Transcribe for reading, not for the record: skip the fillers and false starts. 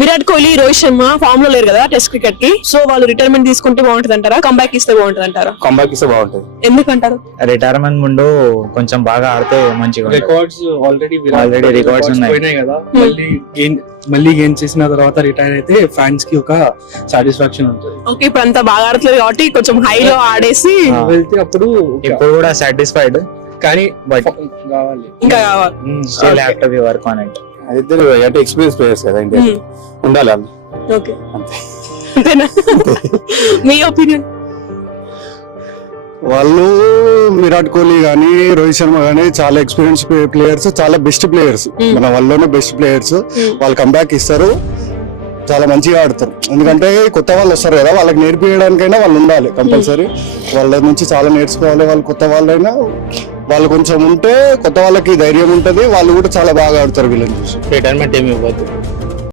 Virat Kohli, Rohit Sharma form లో లేరు కదా టెస్ట్ క్రికెట్ కి, సో వాళ్ళు రిటైర్మెంట్ తీసుకుంటే బాగుంటది అంటారా, కంబ్యాక్ ఇస్తే బాగుంటది అంటారా? కంబ్యాక్ ఇస్తే బాగుంటది. ఎందుకంటారు? రిటైర్మెంట్ ముందు కొంచెం బాగా ఆడితే మంచిగా ఉంటుంది. రికార్డ్స్ ఆల్రెడీ రికార్డ్స్ ఉన్నాయి. పోయినాయి కదా, మళ్ళీ గెయిన్ చేసిన తర్వాత రిటైర్ అయితే ఫ్యాన్స్ కి ఒక సాటిస్ఫాక్షన్ ఉంటుంది. ఓకే, ఇప్పుడు అంతా బాగా ఆడట్లేదు కాబట్టి కొంచెం హై లో ఆడేసి వెళ్తే అప్పుడు ఇప్పుడు కూడా సాటిస్ఫైడ్, కానీ బట్ కావాలి ఇంకా కావాలి. Still have to be work on it. ఇద్దరు అంటే ఎక్స్పీరియన్స్ ప్లేయర్స్ కదా ఇండియా, ఉండాలి వాళ్ళు. ఓకే, అంతేనా? మీ ఒపీనియన్? వాళ్ళు విరాట్ కోహ్లీ గానీ రోహిత్ శర్మ గానీ చాలా ఎక్స్పీరియన్స్ ప్లేయర్స్, చాలా బెస్ట్ ప్లేయర్స్, మన వాళ్ళలోనే బెస్ట్ ప్లేయర్స్. వాళ్ళు కంబ్యాక్ ఇస్తారు, చాలా మంచిగా ఆడతారు. ఎందుకంటే కొత్త వాళ్ళు వస్తారు కదా, వాళ్ళకి నేర్పించడానికైనా వాళ్ళు ఉండాలి కంపల్సరీ. వాళ్ళ నుంచి చాలా నేర్చుకోవాలి. వాళ్ళు కొత్త వాళ్ళైనా వాళ్ళు కొంచెం ఉంటే కొత్త వాళ్ళకి ధైర్యం ఉంటది, వాళ్ళు కూడా చాలా బాగా ఆడతారు వీళ్ళని చూసి. రిటైర్మెంట్ ఏమి ఇవ్వద్దు.